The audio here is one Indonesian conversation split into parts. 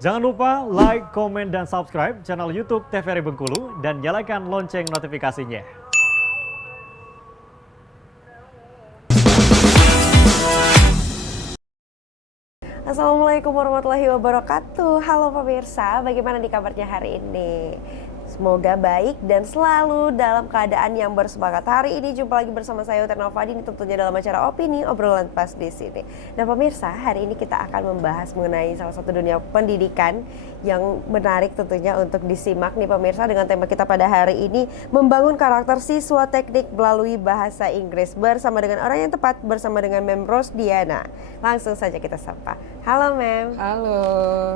Jangan lupa like, komen, dan subscribe channel YouTube TVRI Bengkulu dan nyalakan lonceng notifikasinya. Assalamualaikum warahmatullahi wabarakatuh. Halo pemirsa, bagaimana nih kabarnya hari ini? Semoga baik dan selalu dalam keadaan yang bersemangat. Hari ini jumpa lagi bersama saya Uter Novadi, ini tentunya dalam acara Opini Obrolan Pas di sini. Nah pemirsa, hari ini kita akan membahas mengenai salah satu dunia pendidikan yang menarik tentunya untuk disimak nih pemirsa, dengan tema kita pada hari ini, membangun karakter siswa teknik melalui bahasa Inggris, bersama dengan orang yang tepat, bersama dengan Mem Rosdiana. Langsung saja kita sapa. Halo Mem. Halo.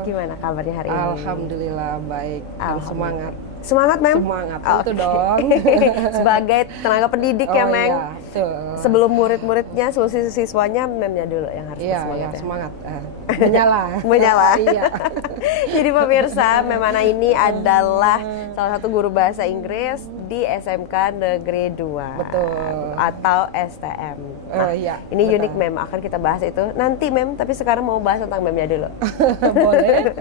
Gimana kabarnya hari ini? Alhamdulillah baik dan semangat. Semangat Mem? Semangat, tentu dong. Sebagai tenaga pendidik ya Mem. Iya, betul. Sebelum murid-muridnya, seluruh siswanya, Memnya dulu yang harus bersemangat ya. Semangat. Menyala. Menyala. Iya. Jadi pemirsa, Memana ini adalah salah satu guru bahasa Inggris di SMK Negeri 2. Betul. Atau STM. Nah, Iya. ini betul. unik Mem, akan kita bahas itu nanti Mem, tapi sekarang mau bahas tentang Memnya dulu. Boleh.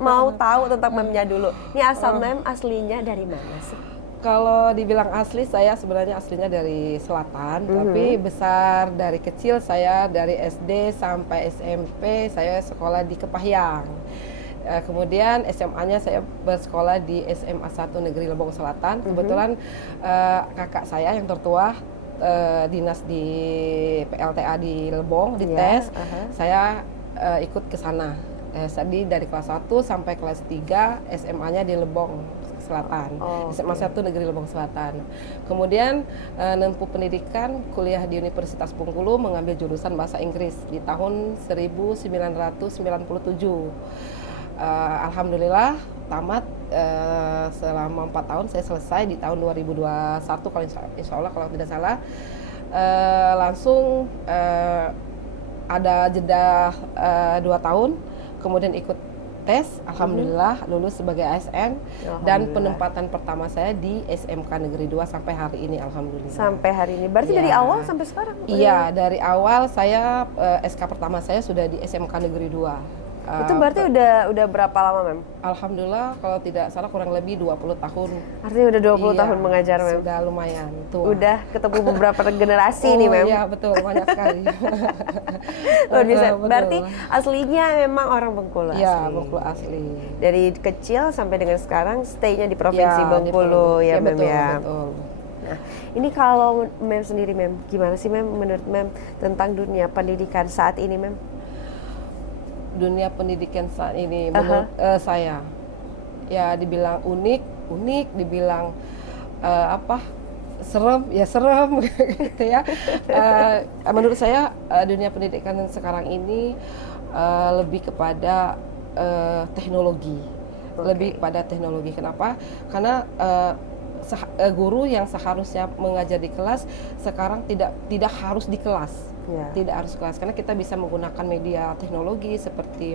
mau tahu tentang Memnya dulu. Ini asal Mem aslinya dari mana sih? Kalau dibilang asli, saya sebenarnya aslinya dari selatan, tapi besar dari kecil saya dari SD sampai SMP saya sekolah di Kepahyang. Kemudian SMA-nya saya bersekolah di SMA 1 Negeri Lebong Selatan. Kebetulan kakak saya yang tertua dinas di PLTA di Lebong, di tes. Saya ikut ke sana. Jadi dari kelas 1 sampai kelas 3 SMA-nya di Lebong Selatan, SMA 1 Negeri Lebong Selatan. Kemudian menempuh pendidikan kuliah di Universitas Bengkulu, mengambil jurusan bahasa Inggris di tahun 1997. Alhamdulillah tamat, selama 4 tahun saya selesai di tahun 2021 kalau insya Allah kalau tidak salah. Langsung ada jeda 2 tahun, kemudian ikut tes, alhamdulillah lulus sebagai ASN, dan penempatan pertama saya di SMK Negeri 2 sampai hari ini, alhamdulillah. Sampai hari ini, berarti dari awal sampai sekarang? Iya, dari awal saya SK pertama saya sudah di SMK Negeri 2. Itu berarti udah berapa lama Mem? Alhamdulillah kalau tidak salah kurang lebih 20 tahun. Artinya udah 20 tahun mengajar Mem? Sudah lumayan tuh. Udah ketemu beberapa generasi nih Mem? Iya betul, banyak sekali. Luar biasa. Betul. Berarti aslinya memang orang Bengkulu asli? Iya, Bengkulu asli. Dari kecil sampai dengan sekarang stay-nya di Provinsi Ya, Bengkulu ya Mem betul, ya? betul. Nah, ini kalau Mem sendiri Mem, gimana sih Mem menurut Mem tentang dunia pendidikan saat ini Mem? Dunia pendidikan saat ini menurut saya ya dibilang unik, dibilang serem gitu ya. Menurut saya dunia pendidikan sekarang ini lebih kepada teknologi. Lebih kepada teknologi. Kenapa? Karena guru yang seharusnya mengajar di kelas sekarang tidak harus di kelas. Tidak harus kelas, karena kita bisa menggunakan media teknologi seperti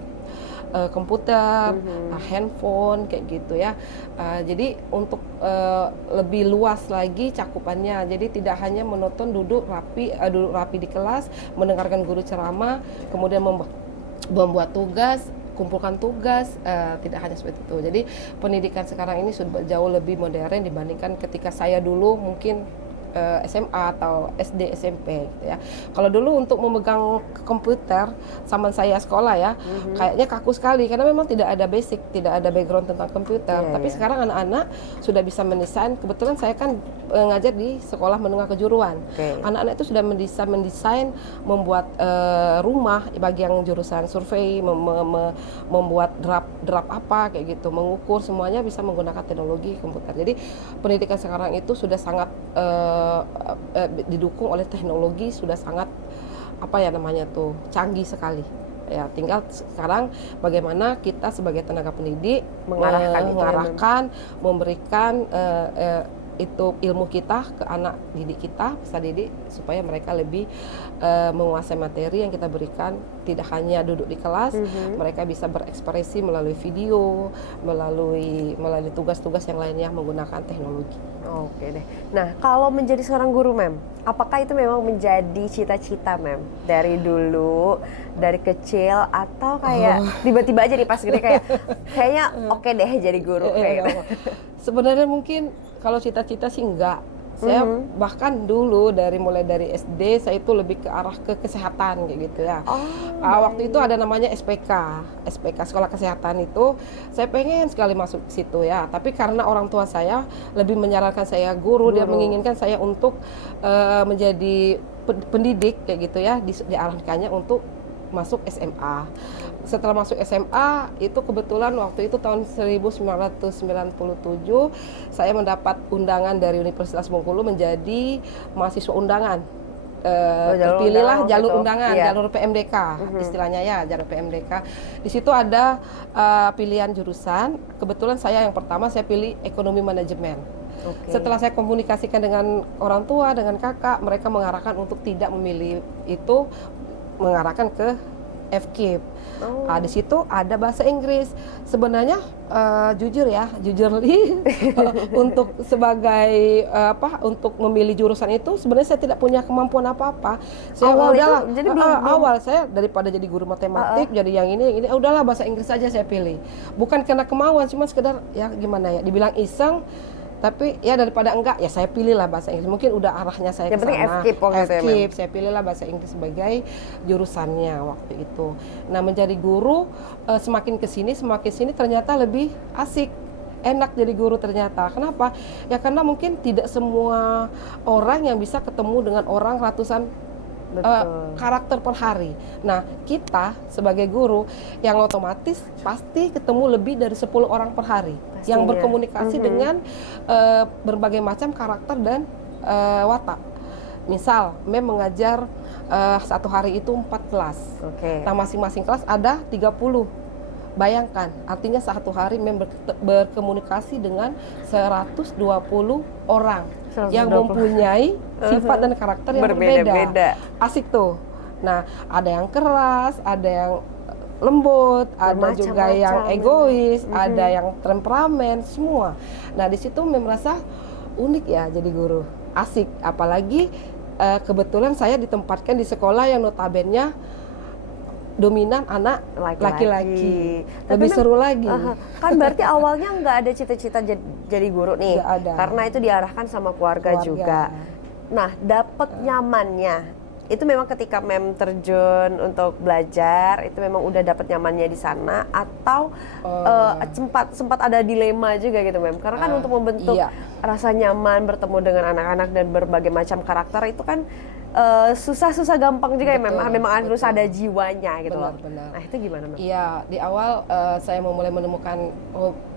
komputer, handphone kayak gitu ya. Jadi untuk lebih luas lagi cakupannya. Jadi tidak hanya menonton duduk rapi di kelas, mendengarkan guru ceramah, kemudian membuat tugas, kumpulkan tugas, tidak hanya seperti itu. Jadi pendidikan sekarang ini sudah jauh lebih modern dibandingkan ketika saya dulu mungkin SMA atau SD SMP gitu ya. Kalau dulu untuk memegang komputer zaman saya sekolah ya, kayaknya kaku sekali karena memang tidak ada basic, tidak ada background tentang komputer. Tapi sekarang anak-anak sudah bisa mendesain. Kebetulan saya kan ngajar di sekolah menengah kejuruan. Anak-anak itu sudah mendesain, membuat rumah bagi yang jurusan survei, membuat draft apa kayak gitu, mengukur, semuanya bisa menggunakan teknologi komputer. Jadi pendidikan sekarang itu sudah sangat didukung oleh teknologi, sudah sangat canggih sekali ya. Tinggal sekarang bagaimana kita sebagai tenaga pendidik mengarahkan, memberikan itu ilmu kita ke anak didik kita, peserta didik, supaya mereka lebih menguasai materi yang kita berikan, tidak hanya duduk di kelas, mereka bisa berekspresi melalui video, melalui tugas-tugas yang lainnya menggunakan teknologi. Oke deh. Nah, kalau menjadi seorang guru, Mem, apakah itu memang menjadi cita-cita, Mem? Dari dulu, dari kecil, atau kayak tiba-tiba aja nih pas gede kayaknya oke deh jadi guru kayak gitu. Sebenarnya mungkin kalau cita-cita sih enggak. Saya bahkan dulu mulai dari SD saya itu lebih ke arah ke kesehatan kayak gitu ya. Waktu itu ada namanya SPK Sekolah Kesehatan itu saya pengen sekali masuk ke situ ya. Tapi karena orang tua saya lebih menyarankan saya guru. Dia menginginkan saya untuk menjadi pendidik kayak gitu ya, diarahkannya untuk masuk SMA. Setelah masuk SMA itu kebetulan waktu itu tahun 1997 saya mendapat undangan dari Universitas Bengkulu menjadi mahasiswa undangan. Terpilihlah jalur undangan, jalur PMDK istilahnya ya, jalur PMDK. Di situ ada pilihan jurusan. Kebetulan saya yang pertama saya pilih ekonomi manajemen. Setelah saya komunikasikan dengan orang tua, dengan kakak, mereka mengarahkan untuk tidak memilih itu, mengarahkan ke FKIP. Di situ ada bahasa Inggris. Sebenarnya jujur untuk sebagai untuk memilih jurusan itu sebenarnya saya tidak punya kemampuan apa-apa. Saya awal saya daripada jadi guru matematik jadi yang ini udahlah bahasa Inggris saja saya pilih. Bukan karena kemauan, cuma sekedar ya gimana ya, dibilang iseng. Tapi ya daripada enggak, ya saya pilihlah bahasa Inggris. Mungkin udah arahnya saya ke sana. FKIP, saya pilihlah bahasa Inggris sebagai jurusannya waktu itu. Nah, menjadi guru semakin sini ternyata lebih asik, enak jadi guru ternyata. Kenapa? Ya karena mungkin tidak semua orang yang bisa ketemu dengan orang ratusan karakter per hari. Nah, kita sebagai guru yang otomatis pasti ketemu lebih dari 10 orang per hari yang berkomunikasi dengan berbagai macam karakter dan watak. Misal, Mem mengajar satu hari itu 4 kelas. Nah, masing-masing kelas ada 30. Bayangkan, artinya satu hari Mem berkomunikasi dengan 120 orang yang mempunyai sifat dan karakter yang berbeda. Asik tuh. Nah, ada yang keras, ada yang lembut, ada juga yang egois, ada yang temperamen, semua. Nah, di situ Mem merasa unik ya jadi guru. Asik, apalagi kebetulan saya ditempatkan di sekolah yang notabene dominan anak laki-laki. Lebih seru lagi. Kan berarti awalnya nggak ada cita-cita jadi guru nih. Nggak ada. Karena itu diarahkan sama keluarga juga. Nah, dapet nyamannya. Itu memang ketika Mem terjun untuk belajar, itu memang udah dapet nyamannya di sana, atau sempat ada dilema juga gitu, Mem. Karena kan untuk membentuk rasa nyaman bertemu dengan anak-anak dan berbagai macam karakter itu kan susah gampang juga ya, memang harus ada jiwanya gitu loh. Nah, itu gimana, Mem? Iya, di awal saya mulai menemukan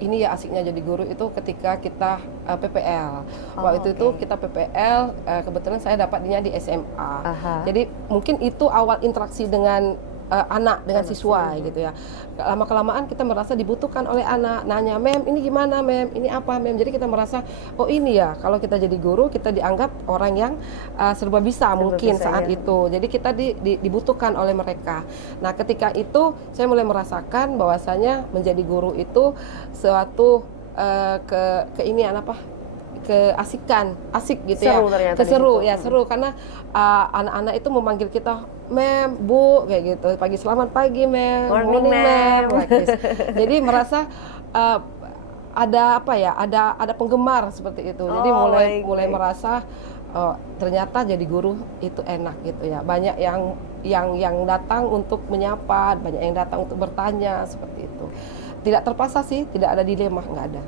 ini ya asiknya jadi guru itu ketika kita PPL. Waktu itu kita PPL, kebetulan saya dapatnya di SMA. Jadi mungkin itu awal interaksi dengan anak, dengan siswa gitu ya. Lama-kelamaan kita merasa dibutuhkan oleh anak, nanya, Mem ini gimana, Mem ini apa, Mem. Jadi kita merasa, oh ini ya, kalau kita jadi guru kita dianggap orang yang serba bisa mungkin saat itu. Jadi kita dibutuhkan oleh mereka. Nah, ketika itu saya mulai merasakan bahwasanya menjadi guru itu suatu keasikan, asik gitu seru ya. Seru ya, seru karena anak-anak itu memanggil kita Mem, Bu, kayak gitu. Pagi, selamat pagi, Mem. Morning, Mem. Jadi merasa ada ada penggemar seperti itu. Jadi mulai merasa ternyata jadi guru itu enak gitu ya. Banyak yang datang untuk menyapa, banyak yang datang untuk bertanya seperti itu. Tidak terpaksa sih, tidak ada dilema, nggak ada.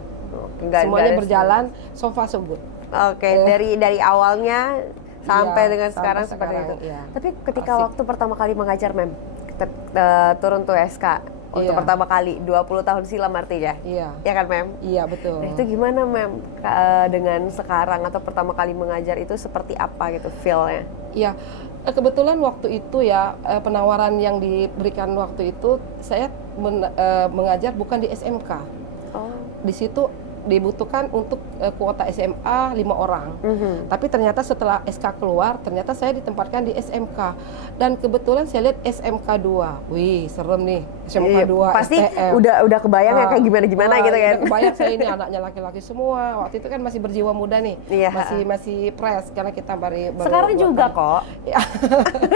Semuanya berjalan so far so good. Dari awalnya sampai dengan sekarang seperti itu. Iya. Tapi ketika waktu pertama kali mengajar, Mem, turun tuh SK untuk pertama kali 20 tahun silam artinya. Iya. Ya kan, Mem? Iya, betul. Nah, itu gimana, Mem, dengan sekarang atau pertama kali mengajar itu seperti apa gitu feel-nya? Iya. Kebetulan waktu itu ya penawaran yang diberikan waktu itu saya mengajar bukan di SMK. Di situ dibutuhkan untuk kuota SMA 5 orang. Tapi ternyata setelah SK keluar, ternyata saya ditempatkan di SMK. Dan kebetulan saya lihat SMK 2. Wih, serem nih. SMK 2 Pasti STM. udah kebayang ya kayak gimana-gimana Wah, gitu kan. udah kebayang saya ini anaknya laki-laki semua. Waktu itu kan masih berjiwa muda nih. Iya. Masih fresh karena kita baru Sekarang juga kok. Ya.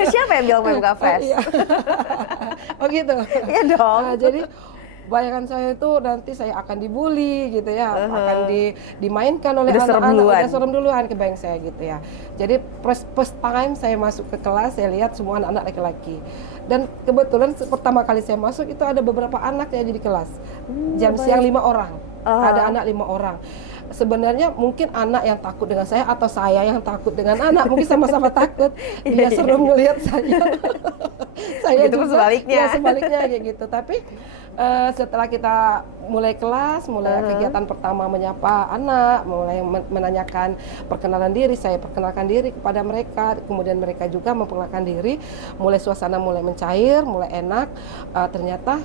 Siapa yang bilang memang gak fresh? Iya. Oh gitu. Iya dong. Nah, jadi bayangan saya itu nanti saya akan dibully gitu ya, akan dimainkan oleh Udah serem anak-anak, duluan. udah serem duluan kebayang saya gitu ya. Jadi first time saya masuk ke kelas, saya lihat semua anak-anak laki-laki. Dan kebetulan pertama kali saya masuk itu ada beberapa anak yang jadi kelas. Jam siang 5 orang. Ada anak 5 orang. Sebenarnya mungkin anak yang takut dengan saya atau saya yang takut dengan anak, mungkin sama-sama takut. Dia serem melihat saya. Saya Begitu pun juga, sebaliknya. ya sebaliknya kayak gitu. Tapi setelah kita mulai kelas, mulai kegiatan pertama menyapa anak, mulai menanyakan perkenalan diri, saya perkenalkan diri kepada mereka, kemudian mereka juga memperkenalkan diri, mulai suasana mulai mencair, mulai enak. Ternyata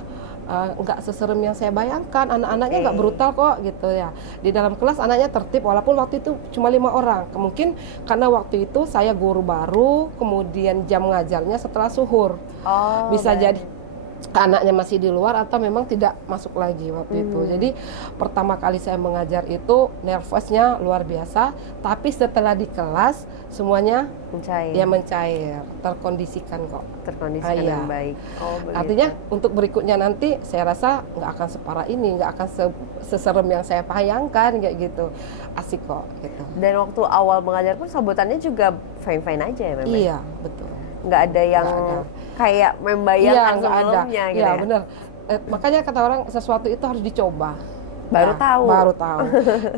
nggak seserem yang saya bayangkan, anak-anaknya nggak brutal kok gitu ya. Di dalam kelas anaknya tertib walaupun waktu itu cuma 5 orang. Mungkin karena waktu itu saya guru baru, kemudian jam ngajarnya setelah zuhur. Bisa jadi anaknya masih di luar atau memang tidak masuk lagi waktu itu. Jadi pertama kali saya mengajar itu nervousnya luar biasa, tapi setelah di kelas semuanya mencair, terkondisikan kok. Terkondisikan dengan baik. Artinya untuk berikutnya nanti saya rasa nggak akan separah ini, nggak akan seserem yang saya bayangkan kayak gitu. Asik kok gitu. Dan waktu awal mengajar pun sambutannya juga fine-fine aja ya memang. Iya, betul. Nggak ada yang kayak membayangkan sebelumnya gitu ya. ya. Benar. Makanya kata orang sesuatu itu harus dicoba. Baru tahu. Baru tahu.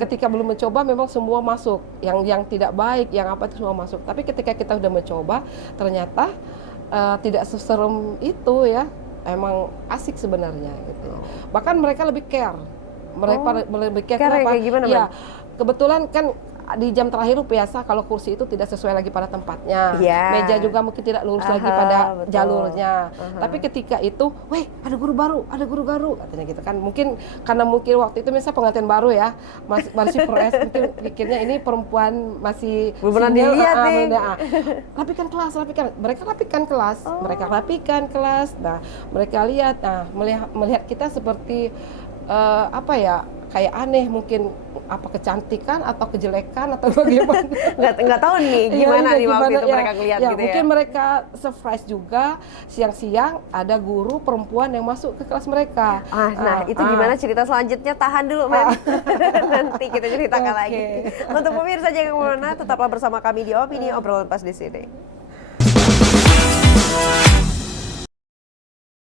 Ketika belum mencoba memang semua masuk. Yang tidak baik, yang apa itu semua masuk. Tapi ketika kita udah mencoba, ternyata tidak seserem itu ya. Emang asik sebenarnya gitu. Bahkan mereka lebih care. Mereka lebih care kenapa? Kayak gimana, ya, kebetulan kan di jam terakhir biasa kalau kursi itu tidak sesuai lagi pada tempatnya, meja juga mungkin tidak lurus lagi pada jalurnya. Tapi ketika itu, weh ada guru baru katanya gitu kan. Mungkin karena waktu itu misalnya pengantin baru ya, masih fresh, mungkin pikirnya ini perempuan masih belum dilihat nih. Rapikan kelas, mereka rapikan kelas. Nah mereka lihat, melihat kita seperti apa ya, kayak aneh mungkin, apa kecantikan atau kejelekan atau bagaimana. nggak tahu nih gimana nih waktu itu mereka ngeliat gitu ya. Mungkin mereka surprise juga, siang-siang ada guru perempuan yang masuk ke kelas mereka. Nah itu gimana cerita selanjutnya, tahan dulu Mem. Nanti kita ceritakan lagi. Untuk pemirsa jangan kemana, tetaplah bersama kami di Opini Obrolan Pas di sini.